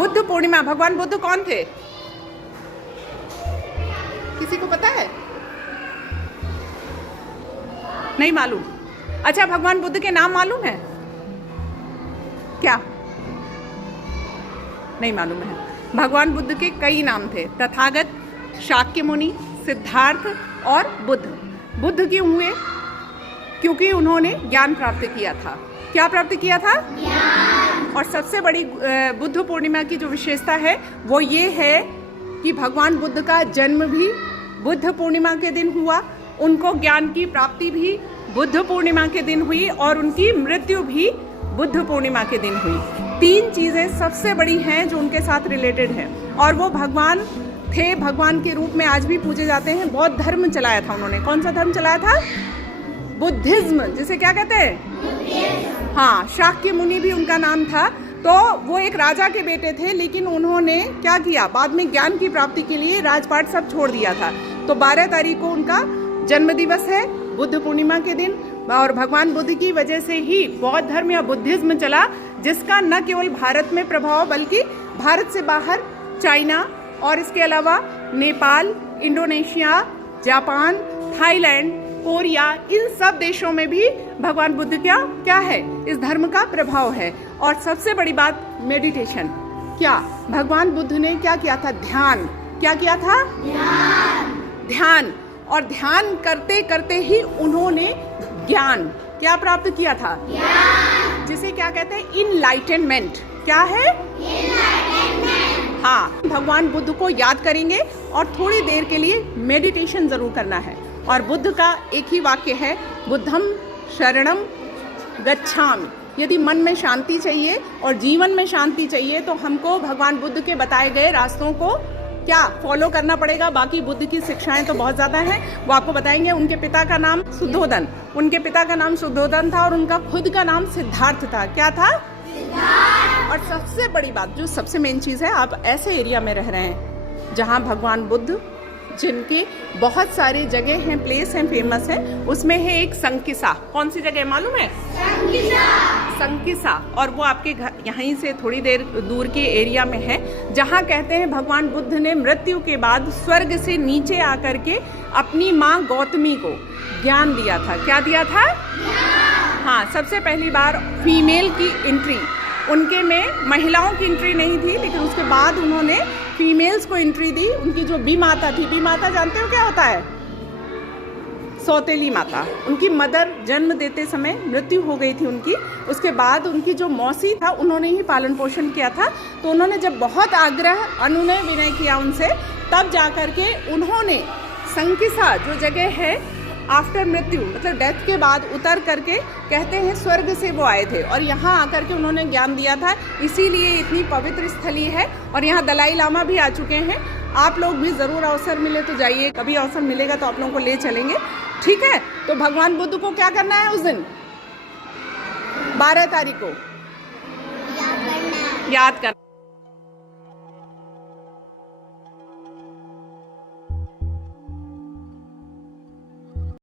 बुद्ध पूर्णिमा। भगवान बुद्ध कौन थे? किसी को पता है? नहीं मालूम। अच्छा, भगवान बुद्ध के नाम मालूम है क्या? नहीं मालूम है। भगवान बुद्ध के कई नाम थे, तथागत, शाक्य मुनि, सिद्धार्थ और बुद्ध। बुद्ध क्यों हुए? क्योंकि उन्होंने ज्ञान प्राप्त किया था। क्या प्राप्त किया था? ज्ञान। और सबसे बड़ी बुद्ध पूर्णिमा की जो विशेषता है वो ये है कि भगवान बुद्ध का जन्म भी बुद्ध पूर्णिमा के दिन हुआ, उनको ज्ञान की प्राप्ति भी बुद्ध पूर्णिमा के दिन हुई और उनकी मृत्यु भी बुद्ध पूर्णिमा के दिन हुई। 3 चीज़ें सबसे बड़ी हैं जो उनके साथ रिलेटेड हैं, और वो भगवान थे, भगवान के रूप में आज भी पूजे जाते हैं। बौद्ध धर्म चलाया था उन्होंने। कौन सा धर्म चलाया था? बुद्धिज्म, जिसे क्या कहते हैं? हाँ, शाक्य मुनि भी उनका नाम था। तो वो एक राजा के बेटे थे, लेकिन उन्होंने क्या किया, बाद में ज्ञान की प्राप्ति के लिए राजपाट सब छोड़ दिया था। तो 12 तारीख को उनका जन्म दिवस है, बुद्ध पूर्णिमा के दिन। और भगवान बुद्ध की वजह से ही बौद्ध धर्म या बुद्धिज्म चला, जिसका न केवल भारत में प्रभाव बल्कि भारत से बाहर चाइना और इसके अलावा Nepal, Indonesia, Japan, Thailand, Korea, इन सब देशों में भी भगवान बुद्ध का क्या है, इस धर्म का प्रभाव है। और सबसे बड़ी बात, मेडिटेशन। क्या भगवान बुद्ध ने क्या किया था? ध्यान। क्या किया था? ध्यान। और ध्यान करते करते ही उन्होंने ज्ञान क्या प्राप्त किया था? ज्ञान। जिसे क्या कहते हैं? इनलाइटनमेंट। क्या है? इनलाइटनमेंट। हाँ, भगवान बुद्ध को याद करेंगे और थोड़ी देर के लिए मेडिटेशन जरूर करना है। और बुद्ध का एक ही वाक्य है, बुद्धम शरणम गच्छामि। यदि मन में शांति चाहिए और जीवन में शांति चाहिए तो हमको भगवान बुद्ध के बताए गए रास्तों को क्या फॉलो करना पड़ेगा। बाकी बुद्ध की शिक्षाएं तो बहुत ज़्यादा हैं, वो आपको बताएंगे। उनके पिता का नाम शुद्धोधन, उनके पिता का नाम शुद्धोधन था और उनका खुद का नाम सिद्धार्थ था। क्या था? सिद्धार्थ। और सबसे बड़ी बात, जो सबसे मेन चीज़ है, आप ऐसे एरिया में रह रहे हैं जहाँ भगवान बुद्ध, जिनके बहुत सारी जगह हैं, प्लेस हैं, फेमस हैं, उसमें है एक संकिसा। कौन सी जगह मालूम है? संकिसा। और वो आपके घर यहीं से थोड़ी देर दूर के एरिया में है, जहाँ कहते हैं भगवान बुद्ध ने मृत्यु के बाद स्वर्ग से नीचे आकर के अपनी माँ गौतमी को ज्ञान दिया था। क्या दिया था? हाँ, सबसे पहली बार फीमेल की एंट्री, उनके में महिलाओं की एंट्री नहीं थी, लेकिन उसके बाद उन्होंने फीमेल्स को एंट्री दी। उनकी जो बी माता थी, बी माता जानते हो क्या होता है? सौतेली माता। उनकी मदर जन्म देते समय मृत्यु हो गई थी उनकी। उसके बाद उनकी जो मौसी था, उन्होंने ही पालन पोषण किया था। तो उन्होंने जब बहुत आग्रह, अनुनय विनय किया उनसे, तब जाकर के उन्होंने संकिसा जो जगह है, आफ्टर मृत्यु मतलब डेथ के बाद उतर करके, कहते हैं स्वर्ग से वो आए थे और यहाँ आकर के उन्होंने ज्ञान दिया था। इसीलिए इतनी पवित्र स्थली है। और यहाँ दलाई लामा भी आ चुके हैं। आप लोग भी ज़रूर अवसर मिले तो जाइए, कभी अवसर मिलेगा तो आप लोगों को ले चलेंगे, ठीक है? तो भगवान बुद्ध को क्या करना है उस दिन? 12 तारीख को याद करना।